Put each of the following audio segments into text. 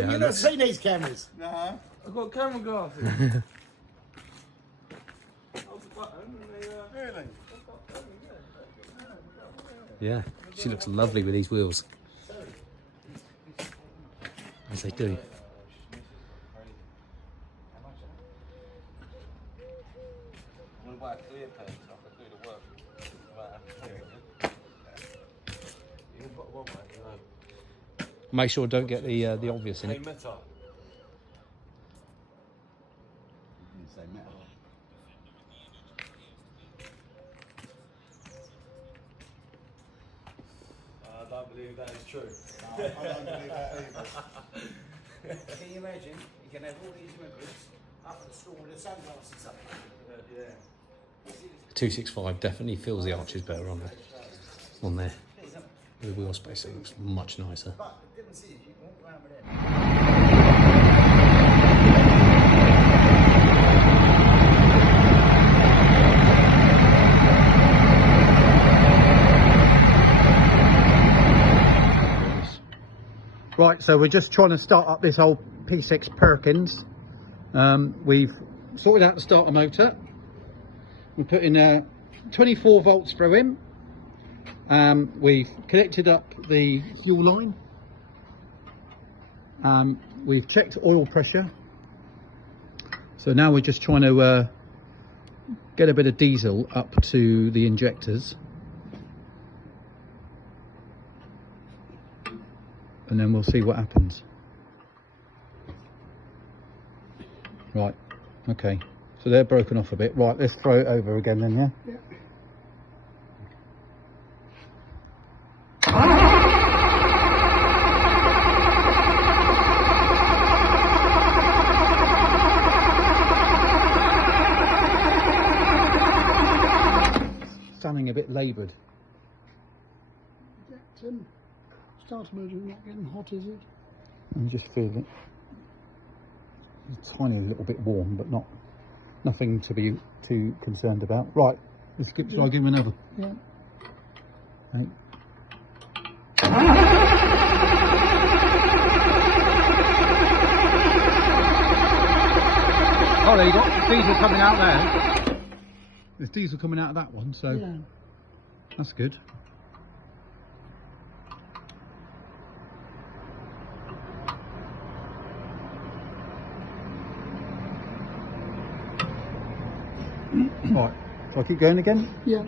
Have you not seen these cameras? Nah. I've got camera glasses. Really? Yeah, she looks lovely with these wheels. As they do. Make sure don't get the obvious in it. Say metal. I don't believe that is true. No, I don't believe that either. Can you imagine? You can have all these members up at the store with the sunglasses up. Yeah. 265 definitely feels the arches better on there. On there. The wheel space looks much nicer. But the difference is you can walk around with them. Right, so we're just trying to start up this old P6 Perkins. We've sorted out the starter motor. We're putting 24 volts through him. We've connected up the fuel line. We've checked oil pressure. So now we're just trying to get a bit of diesel up to the injectors. And then we'll see what happens. Right, okay. So they're broken off a bit. Right, let's throw it over again then, yeah? Yeah. Sounding a bit laboured. Starter motor not getting hot, is it? Let me just feel it. It's a tiny little bit warm, but nothing to be too concerned about. Right, let's try give him another. Yeah. Right. Oh, there you got diesel coming out there. There's diesel coming out of that one, so Yeah. that's good. Right, so I keep going again? Yeah.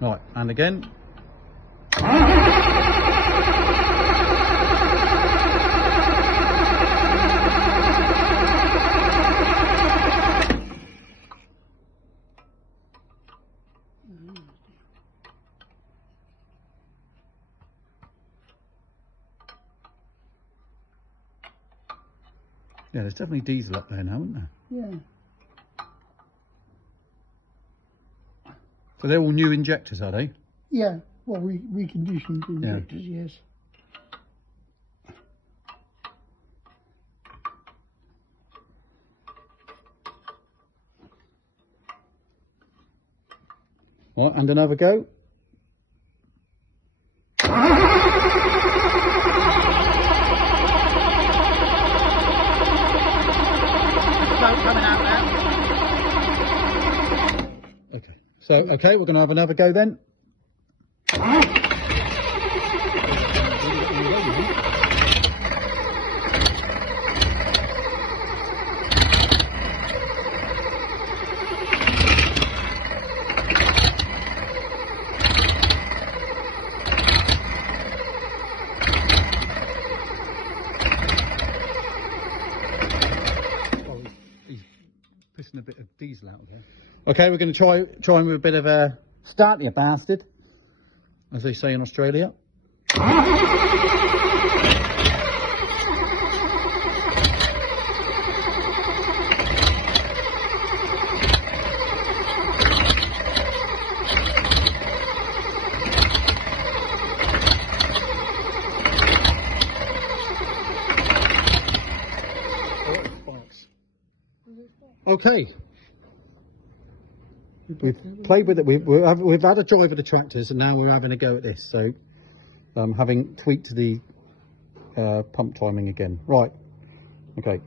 Right, and again. Yeah, there's definitely diesel up there now, isn't there? Yeah. So they're all new injectors, are they? Yeah. Well, reconditioned injectors, yes. Right, and another go. Coming out now. Okay. So, okay, we're going to have another go then. Pissing a bit of diesel out of there. Okay, we're going to try him with a bit of a start you bastard, as they say in Australia. Okay. We've played with it. We've had a drive of the tractors, and now we're having a go at this. So, having tweaked the pump timing again. Right, okay.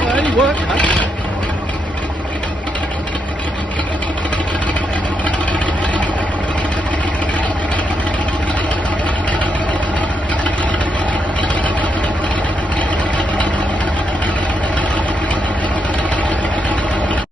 Well, it only worked, huh?